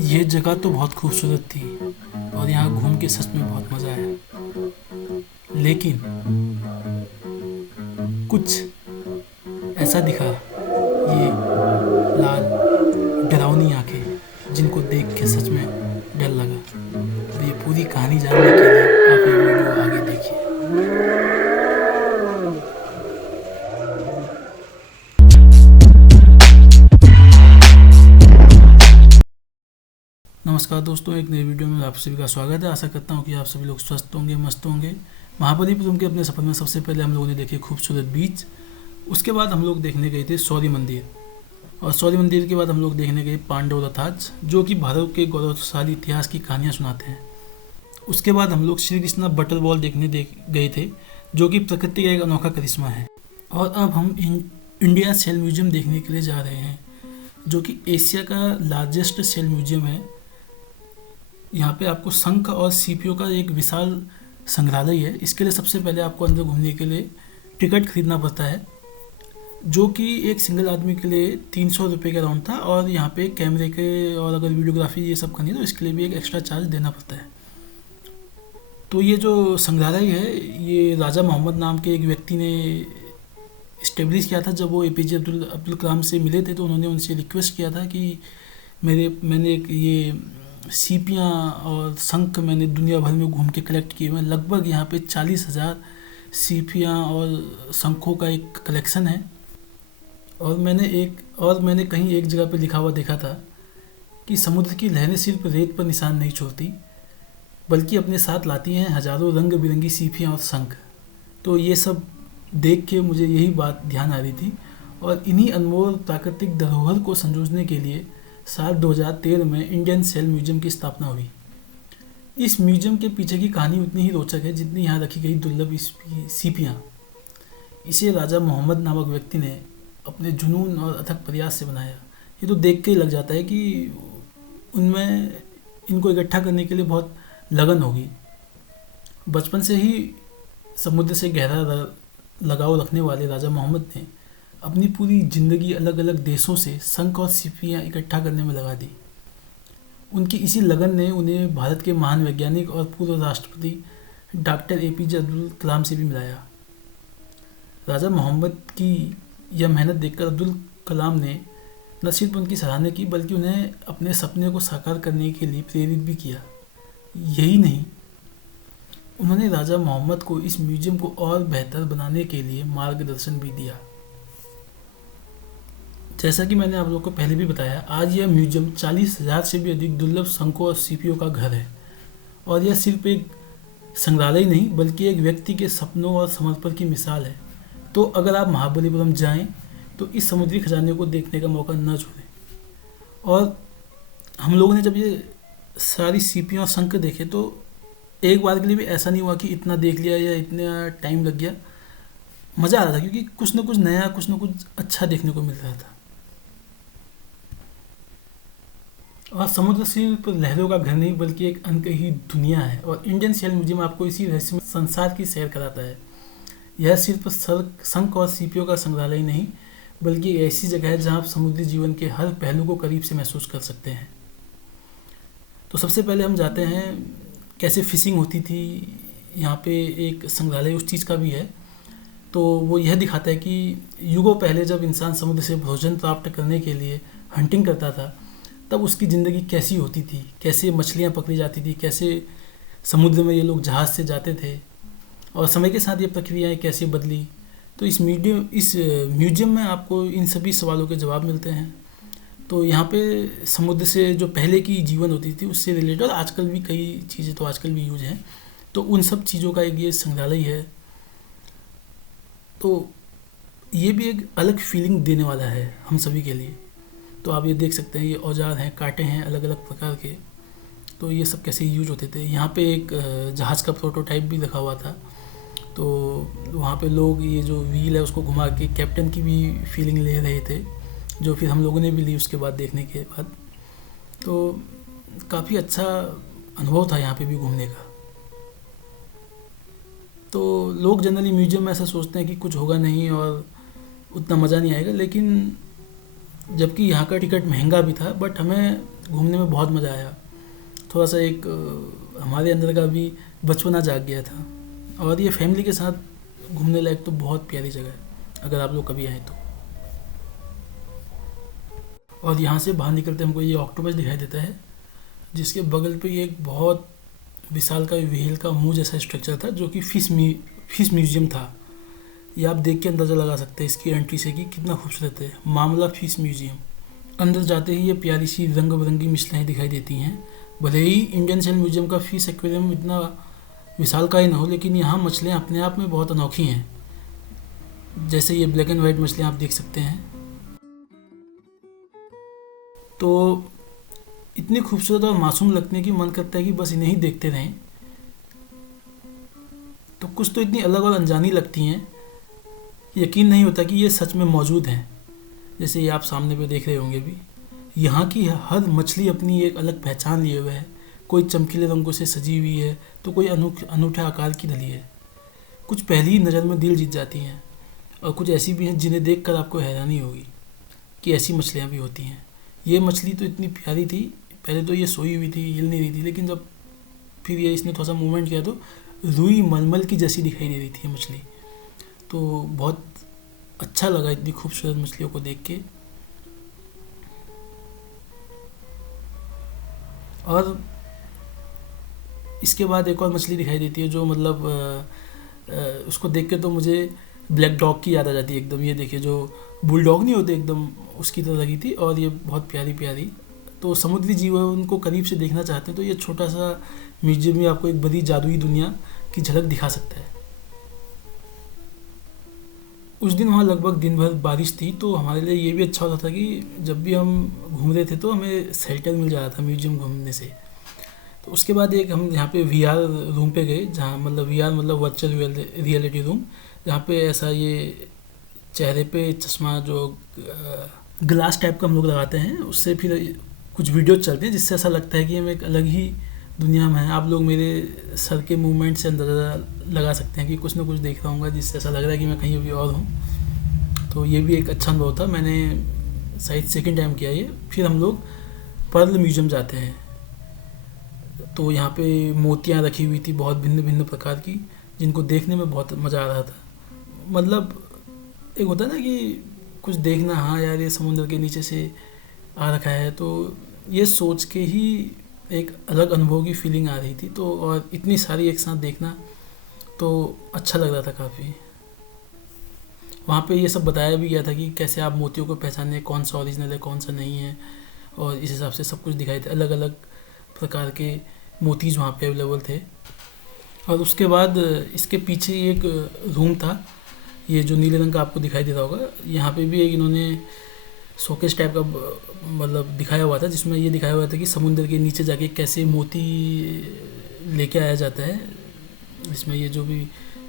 ये जगह तो बहुत खूबसूरत थी और यहाँ घूम के सच में बहुत मज़ा आया। लेकिन कुछ ऐसा दिखा, ये लाल डरावनी आंखें जिनको देख के सच में डर लगा। और ये पूरी कहानी जानने के लिए आप ये वीडियो आगे देखिए। नमस्कार दोस्तों, एक नई वीडियो में आप सभी का स्वागत है। आशा करता हूँ कि आप सभी लोग स्वस्थ होंगे, मस्त होंगे। महाबलीपुरम के अपने सफर में सबसे पहले हम लोगों ने देखे खूबसूरत बीच। उसके बाद हम लोग देखने गए थे शौर्य मंदिर, और शौर्य मंदिर के बाद हम लोग देखने गए पांडव रथाज, जो कि भारत के गौरवशाली इतिहास की कहानियाँ सुनाते हैं। उसके बाद हम लोग श्री कृष्णा बटर बॉल देखने गए थे, जो कि प्रकृति का एक अनोखा करिश्मा है। और अब हम इंडिया सेल म्यूजियम देखने के लिए जा रहे हैं, जो कि एशिया का लार्जेस्ट सेल म्यूजियम है। यहाँ पे आपको शंख और सीपियों का एक विशाल संग्रहालय है। इसके लिए सबसे पहले आपको अंदर घूमने के लिए टिकट खरीदना पड़ता है, जो कि एक सिंगल आदमी के लिए 300 रुपये के अराउंड था। और यहाँ पे कैमरे के और अगर वीडियोग्राफी ये सब करनी है तो इसके लिए भी एक एक्स्ट्रा चार्ज देना पड़ता है। तो ये जो संग्रहालय है, ये राजा मोहम्मद नाम के एक व्यक्ति ने इस्टेब्लिश किया था। जब वो एपीजे अब्दुल कलाम से मिले थे तो उन्होंने उनसे रिक्वेस्ट किया था कि मैंने एक ये सीपियाँ और शंख मैंने दुनिया भर में घूम के कलेक्ट किए हुए हैं। लगभग यहाँ पे 40,000 सीपियाँ और शंखों का एक कलेक्शन है। और मैंने कहीं एक जगह पे लिखा हुआ देखा था कि समुद्र की लहरें सिर्फ रेत पर निशान नहीं छोड़ती, बल्कि अपने साथ लाती हैं हजारों रंग बिरंगी सीपियाँ और शंख। तो ये सब देख के मुझे यही बात ध्यान आ रही थी। और इन्हीं अनमोल प्राकृतिक धरोहर को संजोने के लिए साल 2013 में इंडियन सेल म्यूजियम की स्थापना हुई। इस म्यूजियम के पीछे की कहानी उतनी ही रोचक है जितनी यहाँ रखी गई दुर्लभ सीपियाँ। इसे राजा मोहम्मद नामक व्यक्ति ने अपने जुनून और अथक प्रयास से बनाया। ये तो देख के ही लग जाता है कि उनमें इनको इकट्ठा करने के लिए बहुत लगन होगी। बचपन से ही समुद्र से गहरा लगाव रखने वाले राजा मोहम्मद ने अपनी पूरी ज़िंदगी अलग अलग देशों से शंख और सीपियाँ इकट्ठा करने में लगा दी। उनकी इसी लगन ने उन्हें भारत के महान वैज्ञानिक और पूर्व राष्ट्रपति डॉक्टर एपीजे अब्दुल कलाम से भी मिलाया। राजा मोहम्मद की यह मेहनत देखकर अब्दुल कलाम ने न सिर्फ उनकी सराहना की, बल्कि उन्हें अपने सपने को साकार करने के लिए प्रेरित भी किया। यही नहीं, उन्होंने राजा मोहम्मद को इस म्यूजियम को और बेहतर बनाने के लिए मार्गदर्शन भी दिया। जैसा कि मैंने आप लोगों को पहले भी बताया, आज यह म्यूजियम 40,000 से भी अधिक दुर्लभ शंखों और सीपियों का घर है। और यह सिर्फ एक संग्रहालय नहीं, बल्कि एक व्यक्ति के सपनों और समर्पण की मिसाल है। तो अगर आप महाबलीपुरम जाएं तो इस समुद्री खजाने को देखने का मौका न छोड़ें। और हम लोगों ने जब ये सारी सीपियाँ और शंख देखे तो एक बार के लिए भी ऐसा नहीं हुआ कि इतना देख लिया या इतना टाइम लग गया। मज़ा आ रहा था, क्योंकि कुछ ना कुछ नया, कुछ ना कुछ अच्छा देखने को मिल रहा था। और समुद्र सिर्फ लहरों का घर नहीं, बल्कि एक अनकही दुनिया है। और इंडियन सेल म्यूजियम आपको इसी रहस्यमय संसार की सैर कराता है। यह सिर्फ शंख और सीपियों का संग्रहालय नहीं, बल्कि एक ऐसी जगह है जहां आप समुद्री जीवन के हर पहलू को करीब से महसूस कर सकते हैं। तो सबसे पहले हम जाते हैं कैसे फिशिंग होती थी। यहाँ पे एक संग्रहालय उस चीज़ का भी है। तो वो यह दिखाता है कि युगों पहले जब इंसान समुद्र से भोजन प्राप्त करने के लिए हंटिंग करता था, तब उसकी ज़िंदगी कैसी होती थी, कैसे मछलियाँ पकड़ी जाती थी, कैसे समुद्र में ये लोग जहाज़ से जाते थे, और समय के साथ ये प्रक्रियाएं कैसे बदली। तो इस म्यूजियम में आपको इन सभी सवालों के जवाब मिलते हैं। तो यहाँ पे समुद्र से जो पहले की जीवन होती थी उससे रिलेटेड, और आजकल भी कई चीज़ें तो आजकल भी यूज हैं, तो उन सब चीज़ों का एक ये संग्रहालय है। तो ये भी एक अलग फीलिंग देने वाला है हम सभी के लिए। तो आप ये देख सकते हैं, ये औजार हैं, कांटे हैं अलग अलग प्रकार के। तो ये सब कैसे यूज होते थे। यहाँ पे एक जहाज़ का प्रोटोटाइप भी रखा हुआ था। तो वहाँ पे लोग ये जो व्हील है उसको घुमा के कैप्टन की भी फीलिंग ले रहे थे, जो फिर हम लोगों ने भी ली उसके बाद, देखने के बाद। तो काफ़ी अच्छा अनुभव था यहाँ पे भी घूमने का। तो लोग जनरली म्यूजियम में ऐसा सोचते हैं कि कुछ होगा नहीं और उतना मज़ा नहीं आएगा, लेकिन जबकि यहाँ का टिकट महंगा भी था, बट हमें घूमने में बहुत मज़ा आया। थोड़ा सा एक हमारे अंदर का भी बचपना जाग गया था। और ये फैमिली के साथ घूमने लायक तो बहुत प्यारी जगह है, अगर आप लोग कभी आए तो। और यहाँ से बाहर निकलते हमको ये ऑक्टोपस दिखाई देता है, जिसके बगल पे ये एक बहुत विशाल का व्हेल का मुंह जैसा स्ट्रक्चर था, जो कि फिश म्यूजियम था। ये आप देख के अंदाज़ा लगा सकते हैं इसकी एंट्री से कि कितना खूबसूरत है मामला फिश म्यूजियम। अंदर जाते ही ये प्यारी सी रंग बिरंगी मछलियाँ दिखाई देती हैं। भले ही इंडियन सेल म्यूजियम का फिश एक्वेरियम इतना विशाल का ही ना हो, लेकिन यहाँ मछलियाँ अपने आप में बहुत अनोखी हैं। जैसे ये ब्लैक एंड वाइट मछलियाँ आप देख सकते हैं, तो इतनी खूबसूरत और मासूम लगती है कि मन करता है कि बस इन्हें ही देखते रहें। तो कुछ तो इतनी अलग और अनजानी लगती हैं, यकीन नहीं होता कि ये सच में मौजूद हैं। जैसे ये आप सामने पे देख रहे होंगे भी, यहाँ की हर मछली अपनी एक अलग पहचान लिए हुए है। कोई चमकीले रंगों से सजी हुई है, तो कोई अनूठे आकार की ढली है। कुछ पहली नज़र में दिल जीत जाती हैं, और कुछ ऐसी भी हैं जिन्हें देखकर आपको हैरानी होगी कि ऐसी मछलियाँ भी होती हैं। ये मछली तो इतनी प्यारी थी, पहले तो ये सोई हुई थी, हिल नहीं रही थी, लेकिन जब फिर ये इसने थोड़ा सा मूवमेंट किया तो रुई मलमल की जैसी दिखाई दे रही थी ये मछली। तो बहुत अच्छा लगा इतनी खूबसूरत मछलियों को देख के। और इसके बाद एक और मछली दिखाई देती है जो मतलब उसको देख के तो मुझे ब्लैक डॉग की याद आ जाती है एकदम। ये देखिए, जो बुलडॉग नहीं होते एकदम उसकी तरह लगी थी, और ये बहुत प्यारी प्यारी। तो समुद्री जीव उनको करीब से देखना चाहते हैं तो ये छोटा सा म्यूजियम भी आपको एक बड़ी जादुई दुनिया की झलक दिखा सकता है। उस दिन वहाँ लगभग दिन भर बारिश थी, तो हमारे लिए ये भी अच्छा होता था कि जब भी हम घूम रहे थे तो हमें शेल्टर मिल जा रहा था म्यूजियम घूमने से। तो उसके बाद एक हम यहाँ पे वीआर रूम पे गए, जहाँ मतलब वीआर मतलब वर्चुअल रियलिटी रूम, जहाँ पे ऐसा ये चेहरे पे चश्मा जो ग्लास टाइप का हम लोग लगाते हैं, उससे फिर कुछ वीडियो चलते हैं जिससे ऐसा लगता है कि हम एक अलग ही दुनिया में हैं। आप लोग मेरे सर के मूवमेंट से अंदाज़ा लगा सकते हैं कि कुछ ना कुछ देख रहा हूँ, जिससे ऐसा लग रहा है कि मैं कहीं अभी और हूँ। तो ये भी एक अच्छा अनुभव था। मैंने शायद सेकंड टाइम किया ये। फिर हम लोग पर्ल म्यूजियम जाते हैं, तो यहाँ पे मोतियाँ रखी हुई थी बहुत भिन्न भिन्न प्रकार की, जिनको देखने में बहुत मज़ा आ रहा था। मतलब एक होता है ना कि कुछ देखना, हाँ यार ये समुद्र के नीचे से आ रखा है, तो ये सोच के ही एक अलग अनुभव की फीलिंग आ रही थी। तो और इतनी सारी एक साथ देखना तो अच्छा लग रहा था काफ़ी। वहाँ पे ये सब बताया भी गया था कि कैसे आप मोतियों को पहचानें, कौन सा ओरिजिनल है कौन सा नहीं है, और इस हिसाब से सब कुछ दिखाई थे। अलग अलग प्रकार के मोतीज वहाँ पे अवेलेबल थे। और उसके बाद इसके पीछे एक रूम था, ये जो नीले रंग का आपको दिखाई दे रहा होगा, यहाँ पे भी एक इन्होंने शोकेस टाइप का मतलब दिखाया हुआ था, जिसमें ये दिखाया हुआ था कि समुद्र के नीचे जाके कैसे मोती लेके आया जाता है। इसमें ये जो भी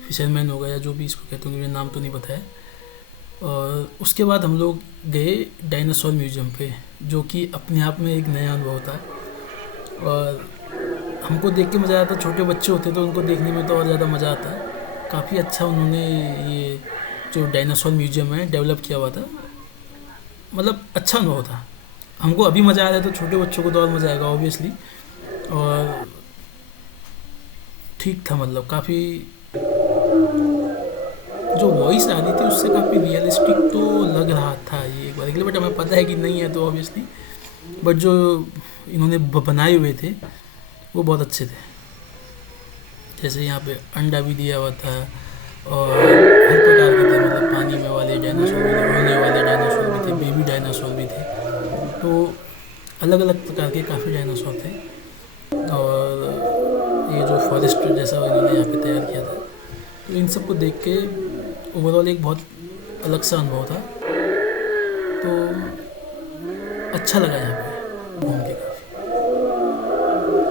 फिशरमैन होगा या जो भी इसको कहते होंगे, मुझे नाम तो नहीं पता है। और उसके बाद हम लोग गए डायनासोर म्यूजियम पे, जो कि अपने आप में एक नया अनुभव था। और हमको देख के मज़ा आता, छोटे बच्चे होते तो उनको देखने में तो और ज़्यादा मज़ा आता। काफ़ी अच्छा उन्होंने ये जो डायनासोर म्यूजियम है डेवलप किया हुआ था, मतलब अच्छा अनुभव था। हमको अभी मज़ा आ रहा है तो छोटे बच्चों को तो और मज़ा आएगा ऑब्वियसली। और ठीक था, मतलब काफ़ी जो वॉइस आ रही थी उससे काफ़ी रियलिस्टिक तो लग रहा था ये एक बार के लिए, बट हमें पता है कि नहीं है तो ऑब्वियसली। बट जो इन्होंने बनाए हुए थे वो बहुत अच्छे थे। जैसे यहाँ पे अंडा भी दिया हुआ था, और हर प्रकार के थे, मतलब पानी में वाले डायनासोर भी थे, उड़ने वाले डायनासोर भी थे, बेबी डायनासोर भी थे। तो अलग अलग प्रकार के काफ़ी डायनासोर थे। और ये जो फॉरेस्ट जैसा इन्होंने यहाँ पे तैयार किया था, तो इन सब को देख के ओवरऑल एक बहुत अलग सा अनुभव था। तो अच्छा लगा यहाँ पे घूम के काफ़ी।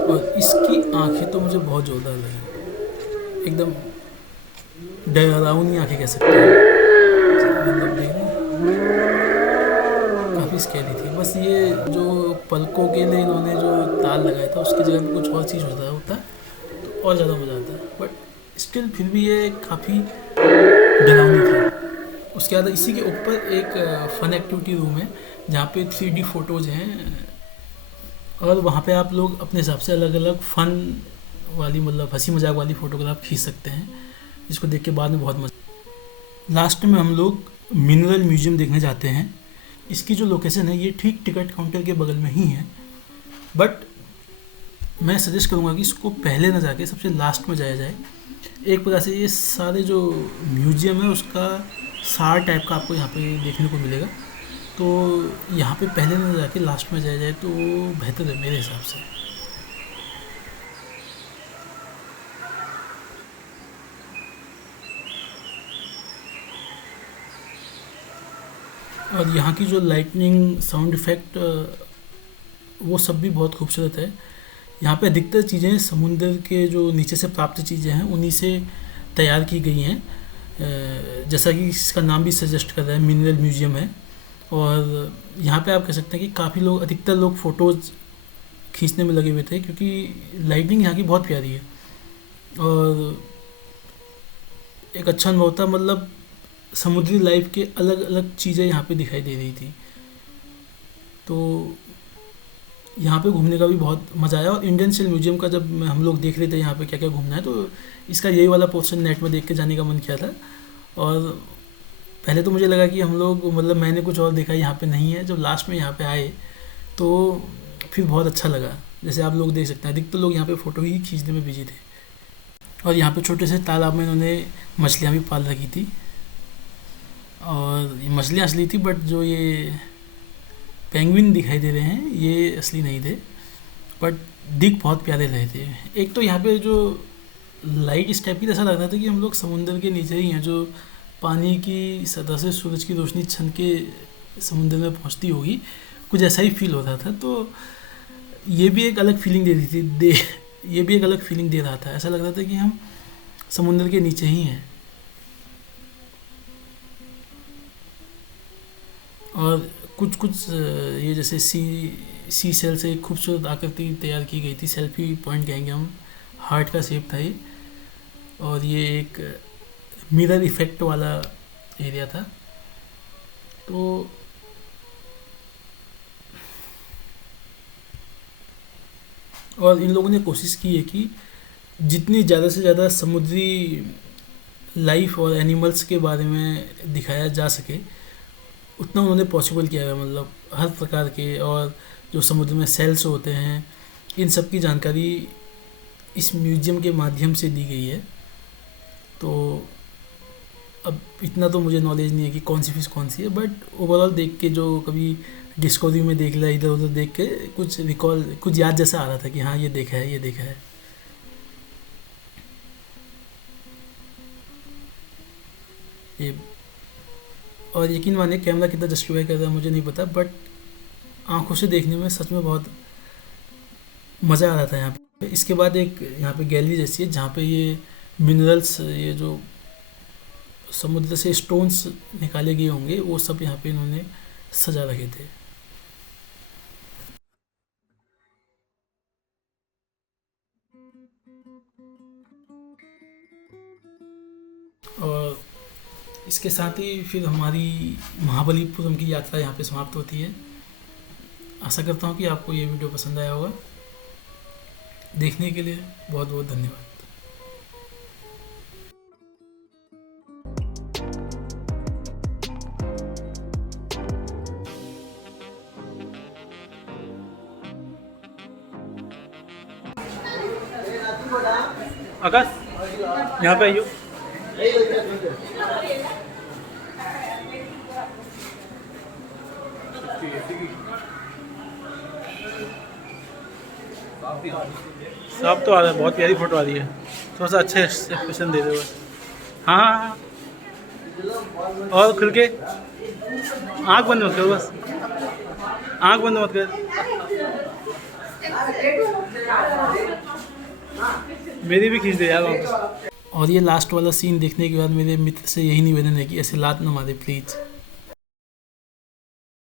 और इसकी आंखें तो मुझे बहुत जोरदार लगी, एकदम डरावनी आंखें कह सकते हैं, मतलब देखना काफ़ी स्कैरी थी। बस ये जो पलकों के लिए इन्होंने जो तार लगाया था उसकी जगह पे कुछ और चीज़ होता तो और ज़्यादा मज़ा आता, बट स्टिल फिर भी ये काफ़ी डरावनी थी। उसके बाद इसी के ऊपर एक फ़न एक्टिविटी रूम है जहाँ पे 3D फोटोज़ हैं, और वहाँ पे आप लोग अपने हिसाब से अलग अलग फ़न वाली, मतलब हंसी मजाक वाली फ़ोटोग्राफ खींच सकते हैं, जिसको देख के बाद में बहुत मज़ा। लास्ट में हम लोग मिनरल म्यूजियम देखने जाते हैं। इसकी जो लोकेशन है ये ठीक टिकट काउंटर के बगल में ही है, बट मैं सजेस्ट करूँगा कि इसको पहले ना जाके सबसे लास्ट में जाया जाए। एक प्रकार से ये सारे जो म्यूजियम है उसका सार टाइप का आपको यहाँ पे देखने को मिलेगा, तो यहाँ पे पहले ना जाके लास्ट में जाया जाए तो बेहतर है मेरे हिसाब से। और यहाँ की जो लाइटनिंग, साउंड इफ़ेक्ट, वो सब भी बहुत खूबसूरत है। यहाँ पे अधिकतर चीज़ें समुंदर के जो नीचे से प्राप्त चीज़ें हैं उन्हीं से तैयार की गई हैं, जैसा कि इसका नाम भी सजेस्ट कर रहा है, मिनरल म्यूजियम है। और यहाँ पे आप कह सकते हैं कि काफ़ी लोग, अधिकतर लोग फ़ोटोज़ खींचने में लगे हुए थे, क्योंकि लाइटिंग यहाँ की बहुत प्यारी है और एक अच्छा अनुभव था। मतलब समुद्री लाइफ के अलग अलग चीज़ें यहाँ पे दिखाई दे रही थी, तो यहाँ पे घूमने का भी बहुत मज़ा आया। और इंडियन सेल म्यूजियम का जब हम लोग देख रहे थे यहाँ पे क्या क्या घूमना है, तो इसका यही वाला पोर्शन नेट में देख के जाने का मन किया था। और पहले तो मुझे लगा कि हम लोग, मतलब मैंने कुछ और देखा यहाँ पे नहीं है। जब लास्ट में यहाँ पे आए तो फिर बहुत अच्छा लगा। जैसे आप लोग देख सकते हैं अधिकतर लोग यहाँ पे फ़ोटो ही खींचने में बिजी थे। और यहाँ पे छोटे से तालाब में इन्होंने मछलियाँ भी पाल रखी थी, और ये मछलियाँ असली थी, बट जो ये पेंगुइन दिखाई दे रहे हैं ये असली नहीं थे, बट दिख बहुत प्यारे रहे थे। एक तो यहाँ पे जो लाइट इस टाइप की, ऐसा लग रहा था कि हम लोग समुंदर के नीचे ही हैं, जो पानी की सतह से सूरज की रोशनी छन के समुंदर में पहुँचती होगी, कुछ ऐसा ही फील हो रहा था। तो ये भी एक अलग फीलिंग दे रही थी, ये भी एक अलग फीलिंग दे रहा था। ऐसा लग रहा था कि हम समुंदर के नीचे ही हैं। और कुछ कुछ ये जैसे सी सेल से एक खूबसूरत आकृति तैयार की गई थी, सेल्फी पॉइंट कहेंगे हम, हार्ट का शेप था ये। और ये एक मिरर इफेक्ट वाला एरिया था। तो और इन लोगों ने कोशिश की है कि जितनी ज़्यादा से ज़्यादा समुद्री लाइफ और एनिमल्स के बारे में दिखाया जा सके उतना उन्होंने पॉसिबल किया है। मतलब हर प्रकार के, और जो समुद्र में सेल्स होते हैं, इन सब की जानकारी इस म्यूजियम के माध्यम से दी गई है। तो अब इतना तो मुझे नॉलेज नहीं है कि कौन सी फिश कौन सी है, बट ओवरऑल देख के, जो कभी डिस्कवरी में देख लिया, इधर उधर देख के कुछ रिकॉल, कुछ याद जैसा आ रहा था कि हाँ ये देखा है, ये देखा है। ये, और यकीन माने कैमरा कितना जस्टिफाई कर रहा है मुझे नहीं पता, बट आंखों से देखने में सच में बहुत मज़ा आ रहा था यहाँ पे। इसके बाद एक यहाँ पे गैलरी जैसी है, जहाँ पे ये मिनरल्स, ये जो समुद्र से स्टोन्स निकाले गए होंगे, वो सब यहाँ पे इन्होंने सजा रखे थे। और इसके साथ ही फिर हमारी महाबलीपुरम की यात्रा यहाँ पे समाप्त होती है। आशा करता हूँ कि आपको ये वीडियो पसंद आया होगा। देखने के लिए बहुत बहुत धन्यवाद। आकाश, यहाँ पे आइयो। साफ तो आ रहा है, बहुत प्यारी फोटो आ रही है। थोड़ा सा अच्छे एक्सप्रेशन दे दो बस। हाँ हाँ हाँ, और खुल के आँख बंद मत करो, बस आँख बंद मत कर। मेरी भी खींच दे यार वापस। और ये लास्ट वाला सीन देखने के बाद मेरे मित्र से यही निवेदन है कि ऐसे लात न मारे प्लीज़।